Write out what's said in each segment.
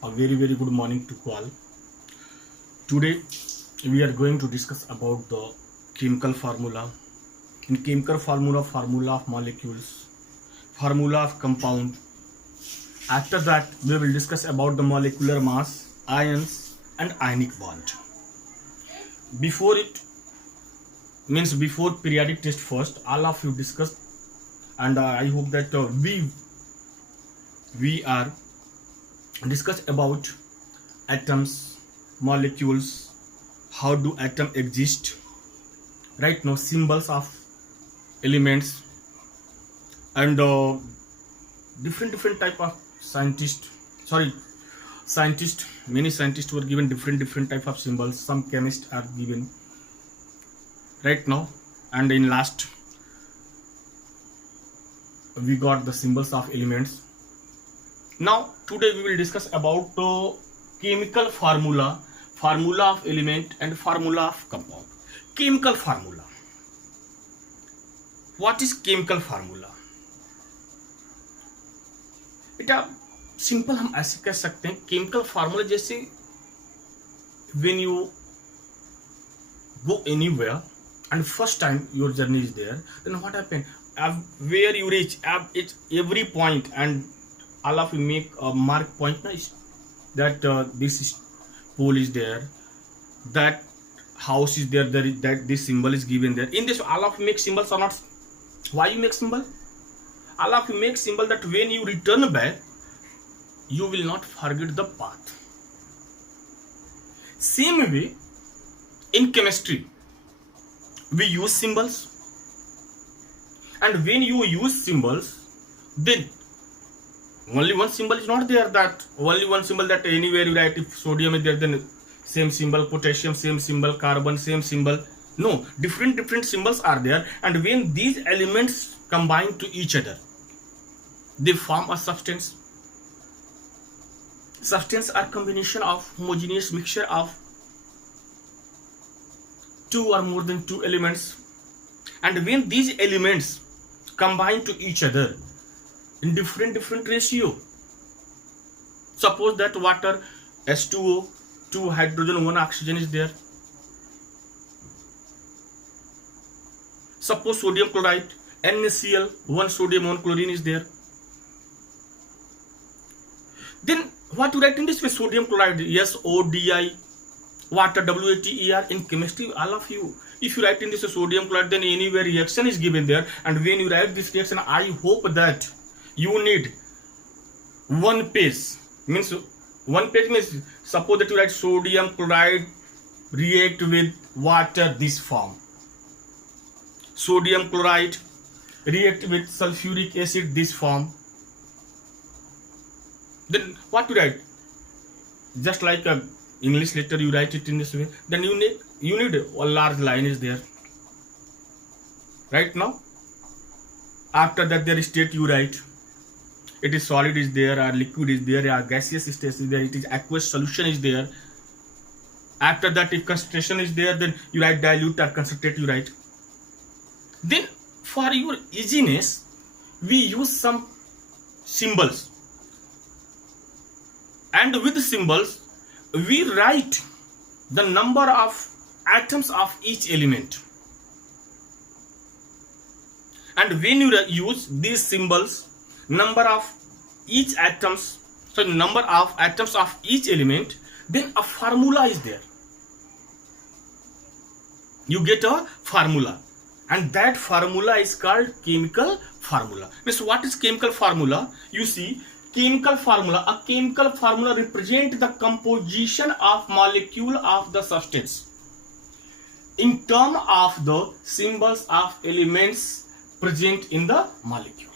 A very good morning to all. Today we are going to discuss about the chemical formula. In chemical formula, formula of molecules, formula of compound. After that we will discuss about the molecular mass, ions and ionic bond. Before it means before periodic test first, all of you discussed, and I hope that we are discuss about atoms, molecules, how do atom exist, right now symbols of elements, and different type of scientists. Many scientists were given different type of symbols. Some chemists are given right now, and in last we got the symbols of elements. Now today we will discuss about chemical formula, formula of element and formula of compound. Chemical formula. What is chemical formula? बेटा simple हम ऐसे कह सकते हैं chemical formula जैसे when you go anywhere and first time your journey is there, then what happen, where you reach it's every point and all of you make a mark point that this is pole is there, that house is there, that this symbol is given there. In this all of you make symbols or not? Why you make symbol? All of you make symbol that when you return back you will not forget the path. Same way in chemistry we use symbols, and when you use symbols then only one symbol is not there, that only one symbol that anywhere you write if sodium is there then same symbol, potassium same symbol, carbon same symbol. No, different symbols are there, and when these elements combine to each other they form a substance. Substance are combination of homogeneous mixture of two or more than two elements, and when these elements combine to each other in different ratio, suppose that water H2O, 2 hydrogen, 1 oxygen is there. Suppose sodium chloride, NaCl, 1 sodium, 1 chlorine is there. Then what you write in this way? Sodium chloride, SODI, water, WATER. In chemistry all of you, if you write in this sodium chloride then anywhere reaction is given there, and when you write this reaction I hope that you need one page. Means one page means suppose that you write sodium chloride react with water, this form. Sodium chloride react with sulfuric acid, this form. Then what you write? Just like a English letter you write it in this way. Then you need a large line is there. Right now after that there is state you write. It is solid is there, or liquid is there, or gaseous state is there, it is aqueous solution is there. After that if concentration is there then you write dilute or concentrate you write. Then for your easiness we use some symbols, and with the symbols we write the number of atoms of each element, and when you use these symbols, number of each atoms, so number of atoms of each element, then a formula is there. You get a formula, and that formula is called chemical formula. Means what is chemical formula? You see, chemical formula, a chemical formula represent the composition of molecule of the substance in term of the symbols of elements present in the molecule.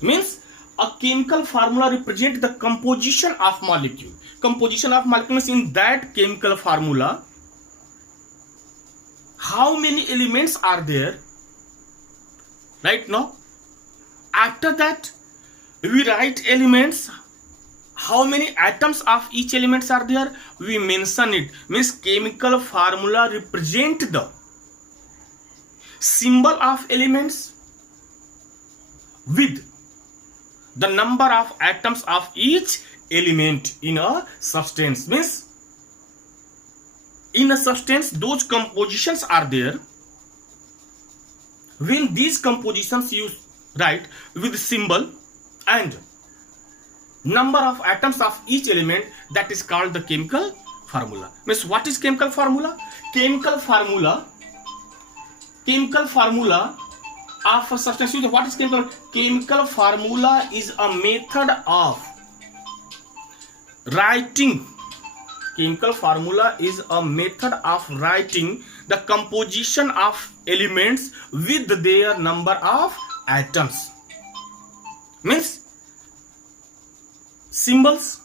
Means a chemical formula represent the composition of molecule. Composition of molecule means in that chemical formula how many elements are there. Right now after that we write elements, how many atoms of each elements are there, we mention it. Means chemical formula represent the symbol of elements with the number of atoms of each element in a substance. Means in a substance those compositions are there. When these compositions you write with symbol and number of atoms of each element, that is called the chemical formula. Means what is chemical formula? Chemical formula of a substance. What is chemical? Chemical formula is a method of writing. Chemical formula is a method of writing the composition of elements with their number of atoms. Means symbols.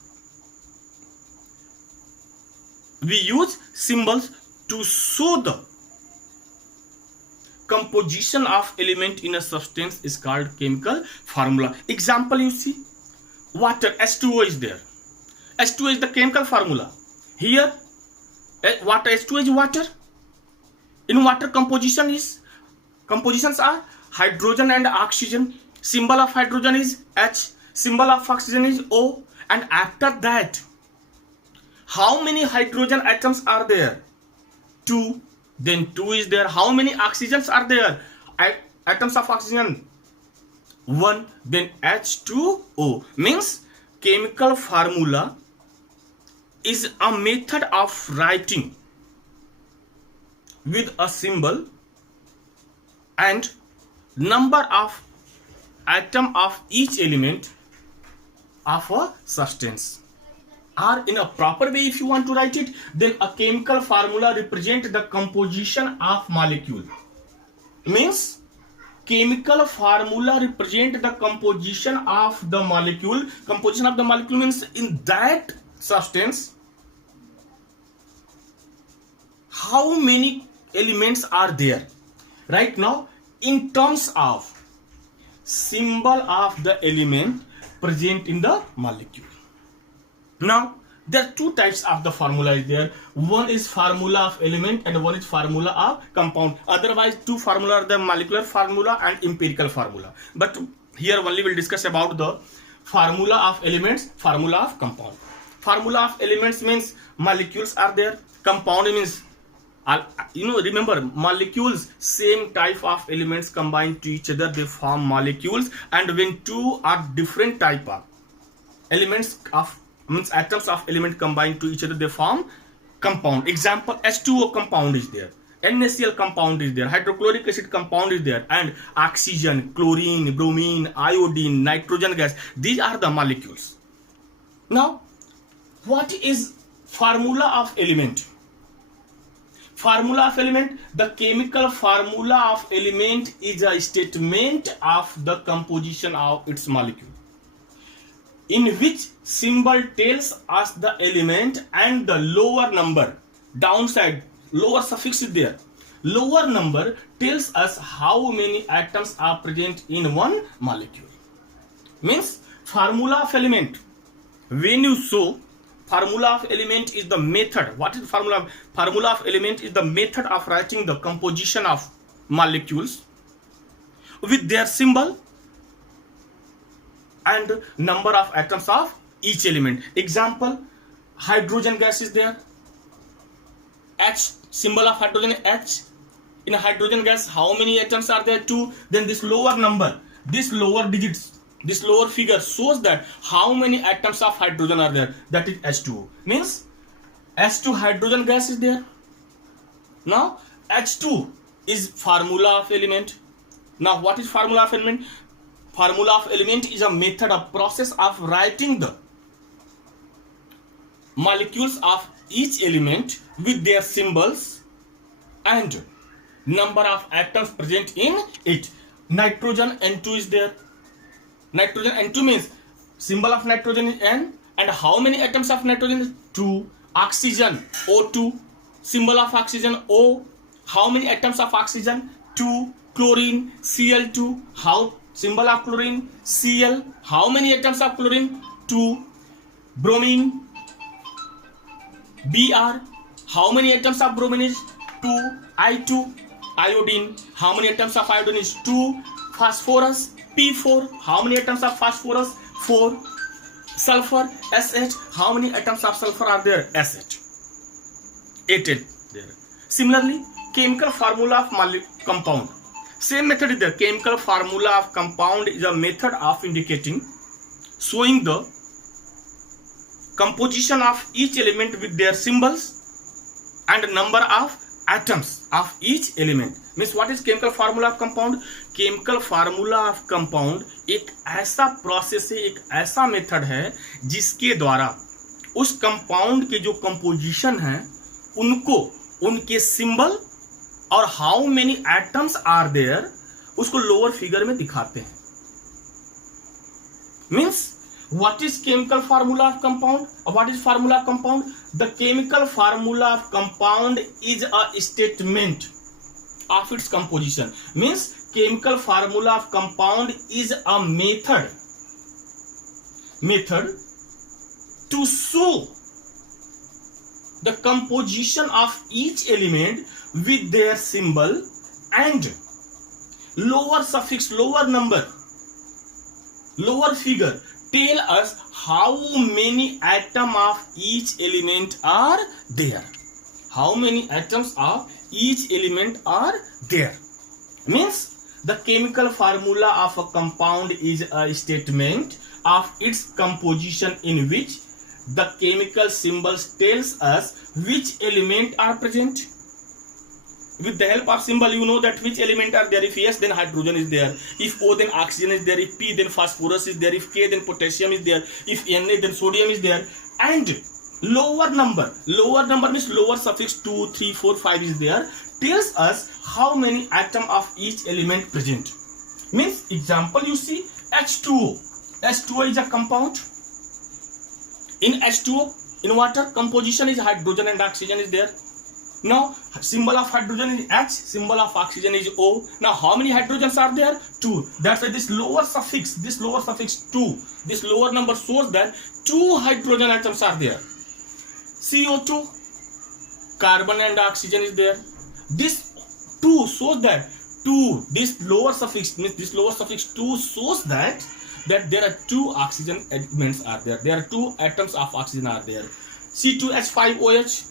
We use symbols to show the composition of element in a substance is called chemical formula. Example, you see water, H2O is there. H2O is the chemical formula. Here water, H2O is water. In water compositions are hydrogen and oxygen. Symbol of hydrogen is H, symbol of oxygen is O, and after that how many hydrogen atoms are there? 2. Then 2 is there. How many oxygens are there? Atoms of oxygen 1. Then H2O. Means chemical formula is a method of writing with a symbol and number of atom of each element of a substance. Or in a proper way, if you want to write it, then a chemical formula represents the composition of molecule. Means chemical formula represent the composition of the molecule. Composition of the molecule means in that substance how many elements are there. Right now, in terms of symbol of the element present in the molecule. Now there are two types of the formula is there. One is formula of element and one is formula of compound. Otherwise two formula are the molecular formula and empirical formula. But here only we'll discuss about the formula of elements, formula of compound. Formula of elements means molecules are there. Compound means remember molecules, same type of elements combined to each other, they form molecules. And when two are different type of elements of means atoms of element combined to each other, they form compound. Example, H2O compound is there, NaCl compound is there, hydrochloric acid compound is there, and oxygen, chlorine, bromine, iodine, nitrogen gas, these are the molecules. Now what is formula of element? Formula of element, the chemical formula of element is a statement of the composition of its molecule, in which symbol tells us the element and the lower number, downside, lower suffix is there. Lower number tells us how many atoms are present in one molecule. Means formula of element, when you show formula of element is the method. What is formula? Formula of element is the method of writing the composition of molecules with their symbol and number of atoms of each element. Example, hydrogen gas is there, H, symbol of hydrogen H. In a hydrogen gas how many atoms are there? 2. Then this lower number, this lower digits, this lower figure shows that how many atoms of hydrogen are there, that is H2O. Means H2 hydrogen gas is there. Now H2 is formula of element. Now what is formula of element? Formula of element is a method, a process of writing the molecules of each element with their symbols and number of atoms present in it. Nitrogen N2 is there. Nitrogen N2 means symbol of nitrogen is N and how many atoms of nitrogen is 2. Oxygen O2, symbol of oxygen O, how many atoms of oxygen? 2. Chlorine Cl2, how symbol of chlorine Cl, how many atoms of chlorine? 2. Bromine Br, how many atoms of bromine is? 2. I2. Iodine, how many atoms of iodine is? 2. Phosphorus P4, how many atoms of phosphorus? 4. Sulfur, SH. How many atoms of sulfur are there? SH. 8 there. Similarly, chemical formula of compound. Same method is there. Chemical formula of compound is a method of indicating, showing the composition of each element with their symbols and number of atoms of each element. Means what is chemical formula of compound? Chemical formula of compound एक ऐसा process है, एक ऐसा method है जिसके द्वारा उस compound के जो कंपोजिशन है उनको, उनके सिंबल और how many atoms are there उसको लोअर फिगर में दिखाते हैं. Means what is chemical formula of compound? What is formula of compound? The chemical formula of compound is a statement of its composition. Means chemical formula of compound is a method to show the composition of each element with their symbol and lower suffix, lower number, lower figure tell us how many atoms of each element are there. How many atoms of each element are there. Means the chemical formula of a compound is a statement of its composition in which the chemical symbols tells us which element are present. With the help of symbol, you know that which element are there. If yes, then hydrogen is there. If O, then oxygen is there. If P, then phosphorus is there. If K, then potassium is there. If Na, then sodium is there. And lower number means lower suffix 2, 3, 4, 5 is there. Tells us how many atom of each element present. Means example, you see H2O. H2O is a compound. In H2O, in water, composition is hydrogen and oxygen is there. Now, symbol of hydrogen is H, symbol of oxygen is O. Now, how many hydrogens are there? 2. That's why this lower suffix 2, this lower number shows that 2 hydrogen atoms are there. CO2, carbon and oxygen is there. This 2 shows that 2, this lower suffix 2 shows that there are 2 oxygen elements are there. There are 2 atoms of oxygen are there. C2H5OH.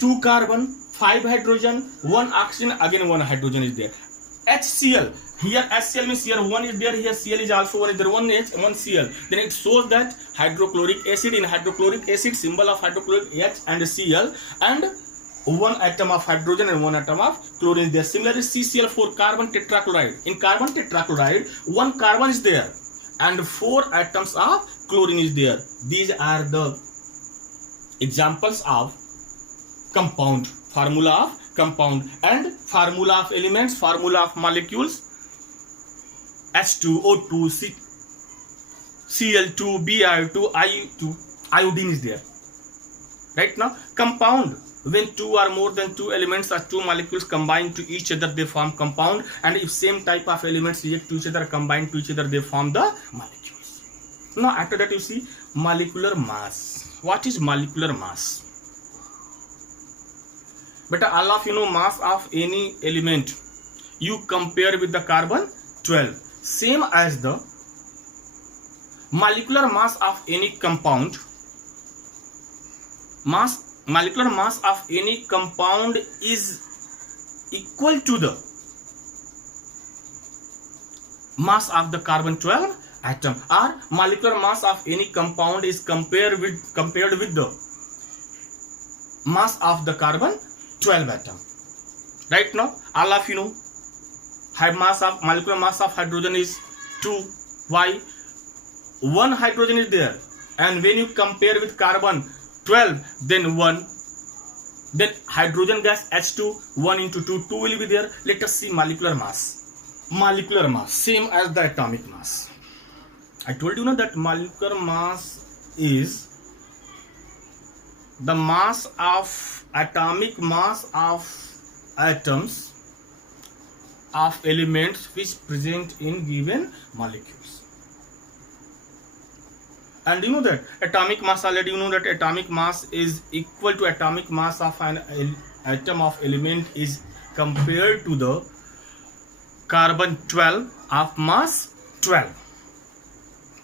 2 carbon, 5 hydrogen, 1 oxygen, again 1 hydrogen is there. HCl, here HCl means here 1 is there, here Cl is also 1 is there, 1 H, 1 Cl. Then it shows that hydrochloric acid, in hydrochloric acid, symbol of hydrochloric H and Cl, and 1 atom of hydrogen and 1 atom of chlorine is there. Similarly, CCl4, carbon tetrachloride. In carbon tetrachloride, 1 carbon is there and 4 atoms of chlorine is there. These are the examples of compound, formula of compound. And formula of elements, formula of molecules: H2O2, Cl2, Br2, I2, iodine is there. Right now, compound, when 2 or more than 2 elements or 2 molecules combine to each other, they form compound. And if same type of elements react to each other, combine to each other, they form the molecules. Now after that, you see molecular mass. What is molecular mass? But all of you know mass of any element you compare with the carbon 12, same as the molecular mass of any compound. Molecular mass of any compound is equal to the mass of the carbon 12 atom, or molecular mass of any compound is compared with the mass of the carbon 12 atom. Right now, all of you know molecular mass of hydrogen is 2. Why? 1 hydrogen is there, and when you compare with carbon 12, then 1, then hydrogen gas H2, 1 into 2 will be there. Let us see molecular mass. Molecular mass, same as the atomic mass. I told you that molecular mass is the mass of atomic mass of atoms of elements which present in given molecules. And you know that atomic mass, already you know that atomic mass is equal to atomic mass of an atom of element is compared to the carbon 12 of mass 12.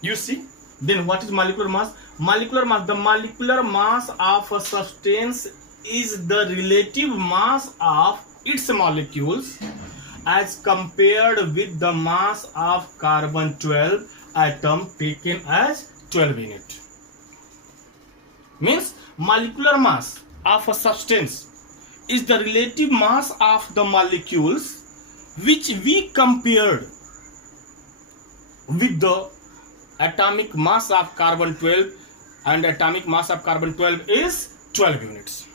You see, Then what is molecular mass? Molecular mass, the molecular mass of a substance is the relative mass of its molecules as compared with the mass of carbon-12 atom taken as 12 unit. Means molecular mass of a substance is the relative mass of the molecules which we compared with the atomic mass of carbon-12, and atomic mass of carbon-12 is 12 units.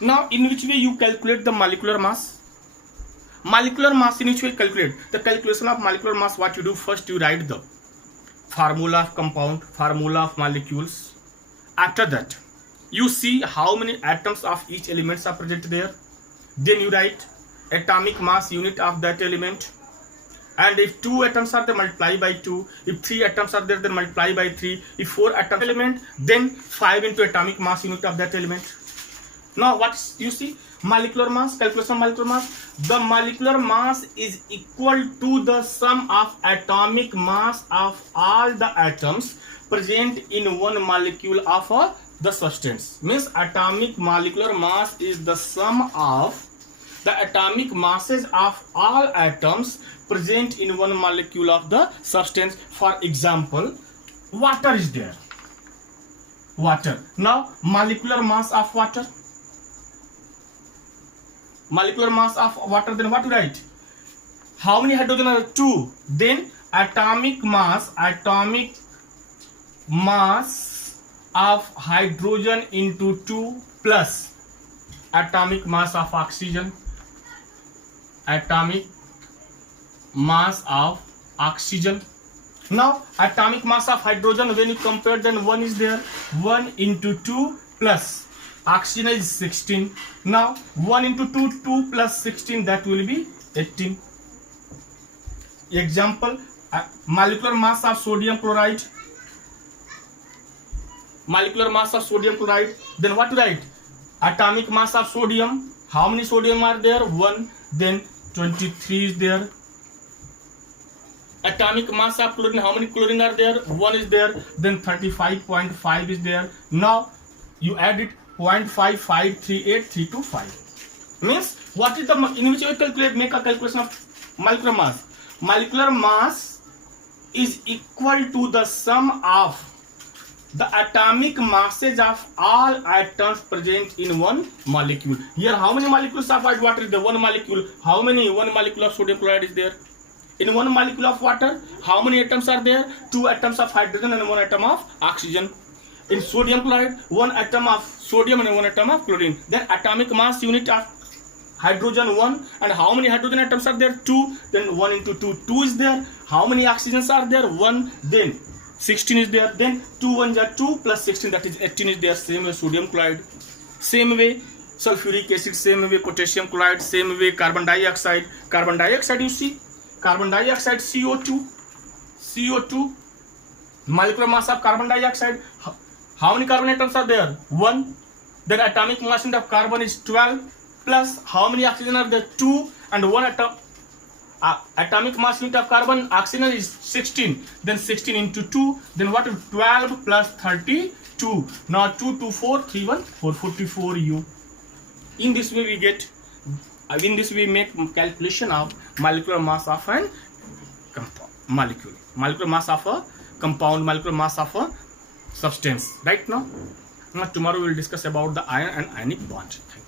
Now, in which way you calculate the molecular mass? Molecular mass, in which way calculate? The calculation of molecular mass, what you do, first you write the formula of compound, formula of molecules. After that, you see how many atoms of each element are present there. Then you write atomic mass unit of that element. And if 2 atoms are there, multiply by 2. If 3 atoms are there, then multiply by 3. If 4 atom element, then 5 into atomic mass unit of that element. Now what you see? Molecular mass, calculation of molecular mass. The molecular mass is equal to the sum of atomic mass of all the atoms present in one molecule of the substance. Means atomic molecular mass is the sum of the atomic masses of all atoms present in one molecule of the substance. For example, water is there. Water. Now, molecular mass of water. Molecular mass of water, then what to write? How many hydrogen are? 2. Then atomic mass of hydrogen into 2 plus atomic mass of oxygen. Atomic mass of oxygen. Now atomic mass of hydrogen, when you compare, then 1 is there. 1 into 2 plus oxygen is 16. Now 1 into 2, 2 plus 16, that will be 18. Example, molecular mass of sodium chloride. Molecular mass of sodium chloride. Then what to write? Atomic mass of sodium. How many sodium are there? 1. Then 23 is there. Atomic mass of chlorine. How many chlorine are there? 1 is there. Then 35.5 is there. Now you add it. 0.5538325. Means what is the, in which way calculate, make a calculation of molecular mass? Molecular mass is equal to the sum of the atomic masses of all atoms present in one molecule. Here how many molecules of water is there? 1 molecule. How many? 1 molecule of sodium chloride is there. In 1 molecule of water, how many atoms are there? 2 atoms of hydrogen and 1 atom of oxygen. In sodium chloride, 1 atom of sodium and 1 atom of chlorine. Then atomic mass unit of hydrogen 1, and how many hydrogen atoms are there? 2. Then 1 into 2, 2 is there. How many oxygens are there? 1. Then 16 is there. Then 2 1s are 2 plus 16, that is 18 is there. Same way sodium chloride. Same way sulfuric acid. Same way potassium chloride. Same way carbon dioxide. Carbon dioxide, you see, carbon dioxide, CO2. CO2. Molecular mass of carbon dioxide. How many carbon atoms are there? 1. Then atomic mass of carbon is 12 plus how many oxygen are there? 2, and 1 atom. Atomic mass unit of carbon, oxygen is 16. Then 16 into 2. Then what? 12 plus 32. Now 2 2 4 3 1 4 44 U. In this way we get. In this way we make calculation of molecular mass of an molecule. Molecular mass of a compound. Molecular mass of a substance. Right now tomorrow we will discuss about the ion and ionic bond. Thank you.